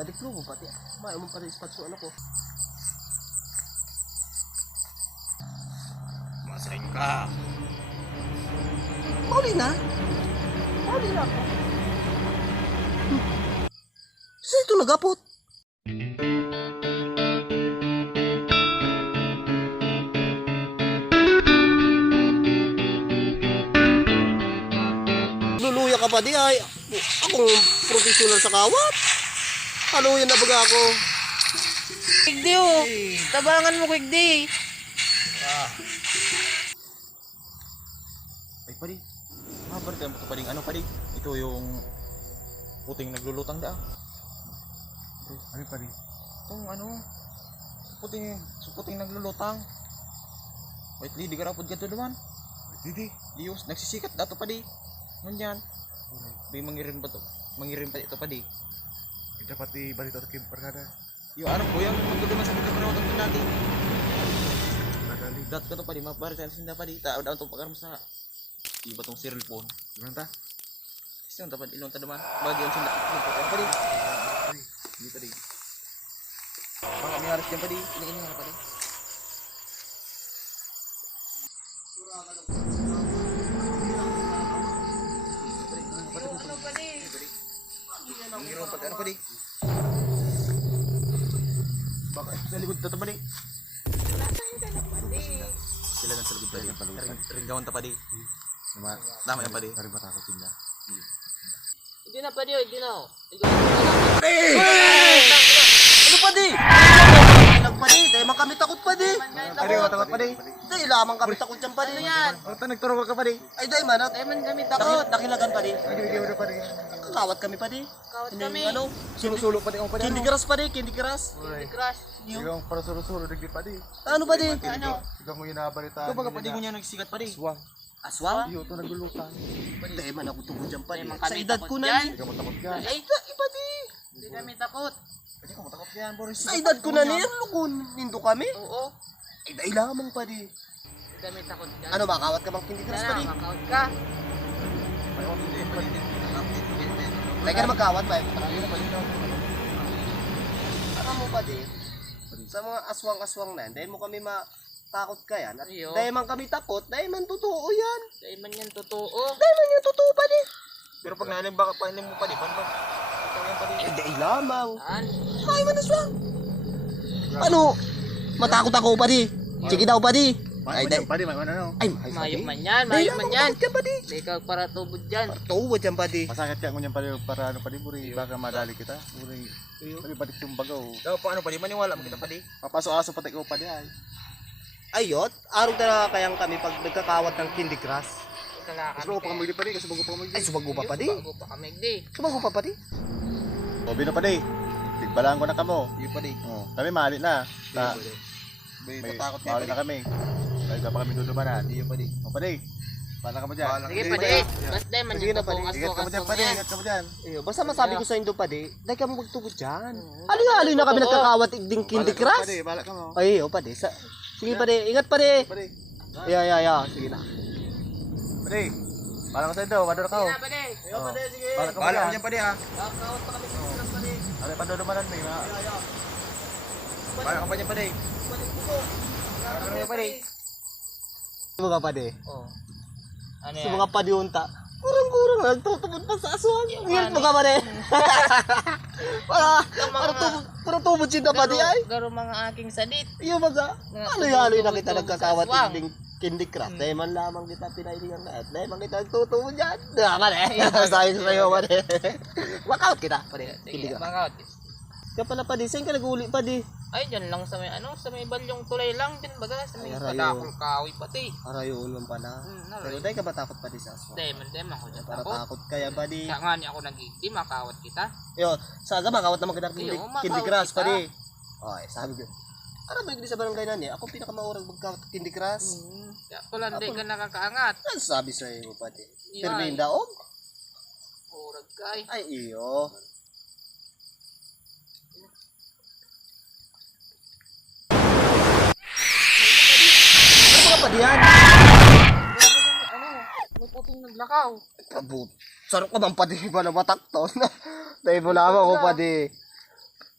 Madiklo mo pati. Mayo mo pati spatso ano ko. Masain ka. Mauli na. Mauli na ako. Saan ito nagapot? Luluya ka pa di ay. Akong professional sa kawat. Haluyan na baga ako. Kwigdi oh. Tabangan mo kwigdi. Ay padi. Mabar tayo mo pading ano padi? Ito yung puting naglulutang da. Ano pa rin? Itong ano puting naglulutang. Wait, di ka rapod ka to naman. Didi. Diyos, nagsisikat dato padi. Ngunyan. Di mangirin ba to? Mangirin pa ito padi. Dapat ibalik ito kay Barkada. Yung ano po yung magduduman sa mga perawatan ko natin. Nadali. Dat ka to padi, mabar sa sinda padi. Tao daw itong pagkaram sa iba tong serial phone. Gimana ta? Kasi yung tapat ilong tadaman. Bagi yung sinda. Padi. Hindi padi. Baka may haras dyan padi. Ini nga padi. Ano pa di? Mangirin pati ano padi. Baka sa likod to padi. Sila nang sa likod padi. Ringgawan ta padi. Nama. Tama yan padi. Kari matakot niya. Hindi na pa di, hindi na. Ano pa di? Ilag pa di. Dahil man kami takot pa di. Padi ka takot padi. Dahil lamang kami takot dyan pa di. Ano yan? Ito nagturo ka padi. Ay dahil man. Ay man kami takot. Nakilagan pa di. Hindi mo pa rin. Kakawat kami pa di. Kawat Hindi kami. ano. Sinusulo padi ako padi. Candy crush pa di. Candy crush. Hindi crush. Ikaw para suro-suro nagdi pa di. Ano pa di? Ano? Ikaw mo inabalita. Ito baga padi mo niya nagsikat padi. Swang. Aswang? Iyo to naglulutang. Dahil man ako tungkol dyan pa di. Ay, man Sa kami edad takot ko dyan. na. Ikaw matakot ka. Ay, Iba di. hindi kami takot. Padi ko matakot yan Boris. Sa edad ko na niyan. Lukon. Nindo kami. Oo. Ay dahil lamang pa di. Hindi kami takot dyan. Ano makawat ka bang candy crush pa di? Sana, makawat ka. Dahil ka na magkawat pa. Ano mo pa di? Sa mga aswang-aswang na yan. Dahil mo kami matakot ka yan. At Iyo. dahil man kami takot. Dahil man totoo yan. Dahil man yan totoo. Dahil man yan totoo pa di. Pero pag nalim baka painim mo padi. Paano ba? Ikaw yan padi. Ay dahil lamang. Saan? Ay man aswang. Ano? Matakot ako pa di. Sige daw pa di. Ay dahil. Pa di, may ano. Ay Mayo man yan, Dahil mayo man lamang yan. matakot ka pa di. Hindi ka para tubod dyan. Tuwa dyan pa di. Masakit ka ngunyan pa para ano pa di buri baka madali kita. Buri. Sabi balik yung bagaw. Daw paano padi? Maniwala mo kita padi. Papasok-aso pati ko pa di ay. Ayot, araw na kayang kami pag nagkakawat ng candy crush. Kasi bago pa kami pa di kasi bago pa kami. Ay subago pa pa di. Bago pa kami, di. Subago pa pa di. O bino pa di. Tigbalaan ko na kamo. Iyo padi. Oh, kami mali na. Ta. May May tatakot mali na kami. Dahil pa kami dudumanan. Iyo padi. O pa di. Paano ka mo dyan? Bahala. Sige Hindi, pa di. padi. Mas dahil man Sige yung na, padi. totoo Ingat ka mo dyan pa di. yan. Ingat ka mo dyan. Iyo, basta masabi ko sa inyo pa di. Dahil ka magtugod dyan. Hali-hali na kami nagkakawat igding candy crush. Pa di, balak ka mo. Ay, iyo pa di. Sige pa di. Ingat pa di. Pa di. Ya. Sige na. Pa di. Paano ka sa ito? Madura ka Sige o. na, pa di. Iyo pa di. Sige. Balak ka mo Bahala ko dyan. niyan padi ha. Kakawat pa kami candy crush pa di. Ano pa dudumanan mo? Bahala ka pa niyan padi. Ano yan padi? Mga pa di. Oh. Ano Sa yan? mga padiunta. Kurang-kurang nagtutubod pa sa aswang. Ingat mo ka pa di. Para tubod sinta pa di ay. Garo mga aking sadit. Iyo baga. Nga, Hali-hali na kita tubod-tubod nagkakawat sa aswang. igding candy crush. Dahil man lamang kita pinailingan na. Dahil man kita nagtutubod dyan. Naman eh. Sabi ko sa'yo man eh. Walkout kita pa di. Candy Sige, crush. makawat. Kaya pala pa di. Saan ka nag-uli pa di? Ay, dyan lang sa may ano, sa may balyong tulay lang din baga, sa may Ay, arayo. padakol kahoy pati. Arayoon man pala. Aray. Pero dahil ka ba takot pa di sa aswang? Dahil man ako dyan Para takot. takot kaya ba di? Kaya nga niya ako nag-iiti, makawat kita. Yo, saga makawat naman kita candy, Iyo, makawat candy crush pa kita. di. Ay, sabi ko. Ano ba yung sa barangay na niya? Ako pinakamaurang magkawat candy crush. Kaya pala hindi ka nakakaangat. Ano sabi sa iyo pa di? Iyo, Pero ay. yung daog? Urag kay. Ay, iyo. Ano mga pa diyan? Ano? May puting naglakaw. Kabut. Sarap ka bang pa di ba na matakton? Dahil mo lamang ko pa di.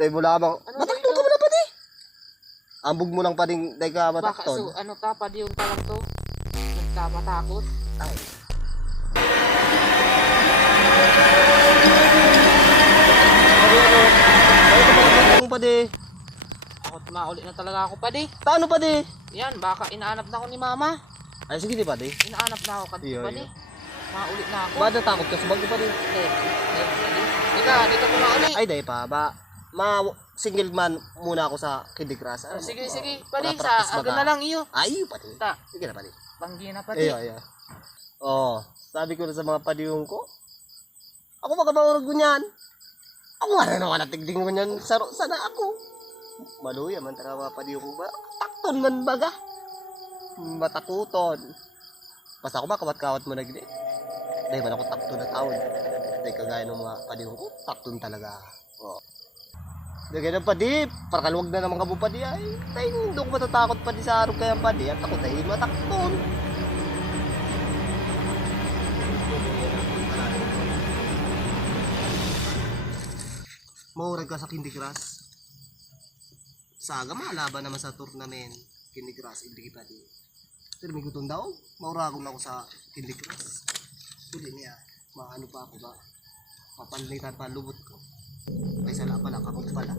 Tayo mo lamang. Ano Matakton ka mo na pa di. Ambog mo lang pa din, dahil ka Baka matakton. so, ano tapad yung talang to? Nagtapatakot. Ay. Ano pa di? Ako mauli na talaga ako pa di. Paano pa di? Yan, baka inaanap na ako ni mama. Ay, sige di pa di. Inaanap na ako kadto Iyo, pa di. iyo. Mauli na ako. Ba't natakot ka sa bago pa di? Ika, dito ko mauli. Ay, dahil pa ba? Single man muna ako sa Candy Crush. Oh, sige, sige. Pali, Para-practice sa baga. akin na lang iyo. Ay, pa di. Ta, Sige na pa di. banggi na pa di. Iyo. Oh, sabi ko na sa mga padiyong ko, ako magkabaurag ko niyan. Ako nga na naman natigding mo niyan. Sana ako. Maluya man talaga mga padiyong ko ba? Takton man baga. Matakuton. Basta ako ba, kawat-kawat mo na gini. Dahil man ako takton na taon. Dahil kagaya ng mga padiyong ko, takton talaga. Oh. Dahil ganun pa di, para kaluwag na naman kamo pa di ay. Dahil hindi ko matatakot pa di sa araw kaya pa di. At ako dahil matakton. Mahurag ka sa Candy Crush. Saga malaban naman sa tournament. Candy Crush, hindi kita di. Pero may gutong daw, mauragon ako sa Candy Crush. Hindi niya, maano pa ako ba? Papanlitan pa lubot ko. Ay sala pala, kakong pala.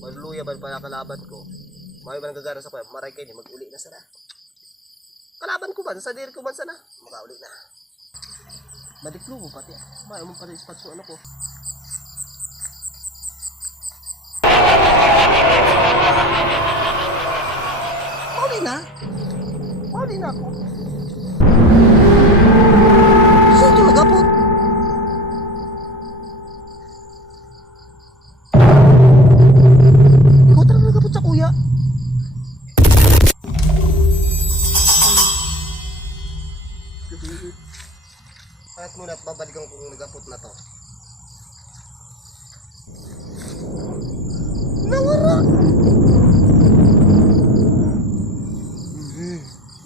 Maluluya ba pala kalaban ko? May ba nagagara sa kuya? Maray kayo, mag-uli na sana. Kalaban ko ba? Sa diri ko ba sana? Makauli na. Madiklo mo pati. May mo pa rin spot yung ano ko. Mauli na. Mauli na ako. Saan ito nagapot? Ikaw talaga nagapot sa kuya. Parat muna at babalikan ko kung nagapot na to. Nawara!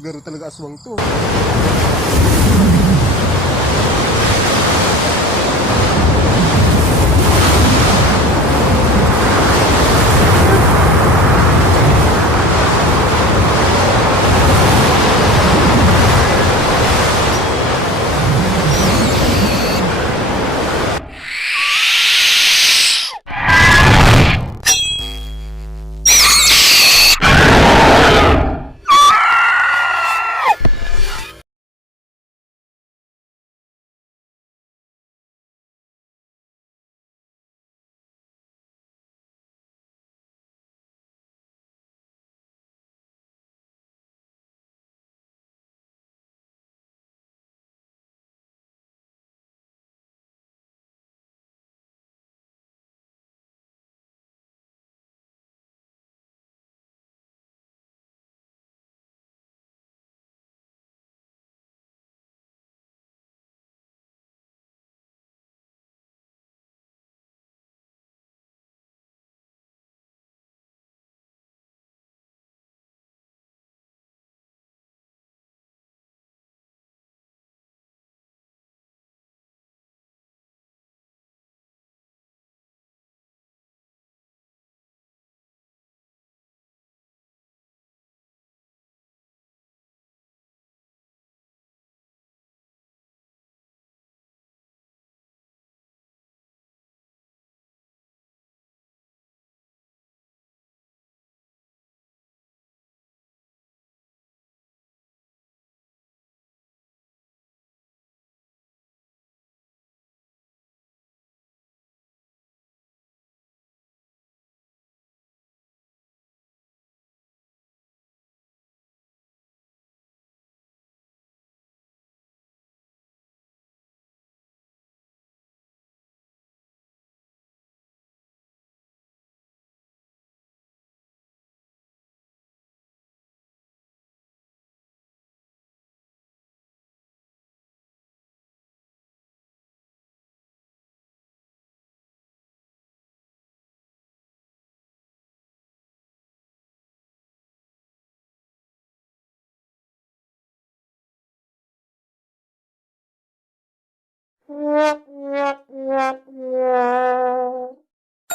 Garo talaga aswang to.